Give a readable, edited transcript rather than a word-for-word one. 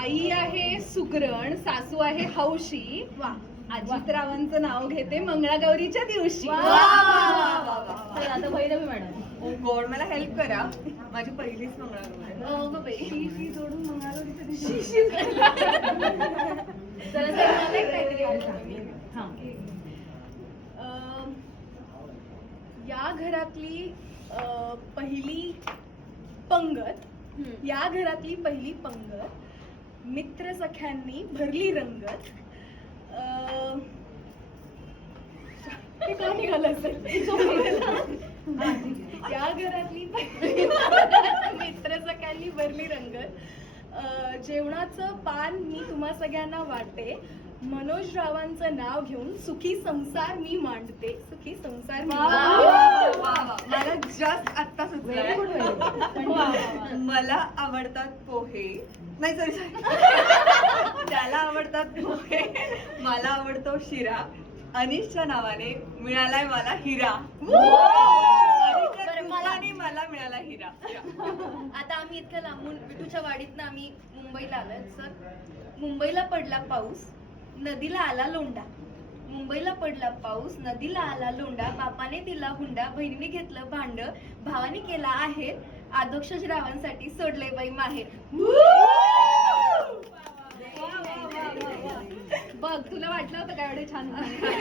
आई आहे सुगरण, सासू आहे हौशी. वा. अजितरावांचं नाव घेते मंगळागौरीच्या दिवशी. आता भैरवी मॅडम. ओ गॉड, मला हेल्प करा. माझी पहिलीच मंगळागौर आहे. शी जोडून मंगळागौरीच्या दिवशी. या घरातली पहिली पंगत, या घरातली पहिली पंगत, मित्र सख्यांनी भरली रंगत. हे का निघालं असेल? या घरातली मित्र सख्यांनी भरली रंगत. जेवणाचं पान मी तुम्हा सगळ्यांना वाटते. मनोज रावांचं नाव घेऊन सुखी संसार मी मांडते. सुखी संसार मी मला जस्ट आत्ता सुचलं. मला आवडतात पोहे. नाही सॉरी, त्याला आवडतात पोहे. मला आवडतो शिरा. अनिशच्या नावाने मिळालाय मला हिरा. आणि मला मिळाला हिरा. आता आम्ही इतक्या लांबून विठूच्या वाडीतनं आम्ही मुंबईला आलोय. सर, मुंबईला पडला पाऊस, नदीला आला लोंढा. मुंबईला पडला पाऊस, नदीला आला लोंढा. बापाने दिला हुंडा, बहिणीने घेतलं भांड, भावाने केला आहे आदर्श रावांसाठी सोडलंय बाई माहेर. बघ, तुला वाटलं होतं काय एवढे छान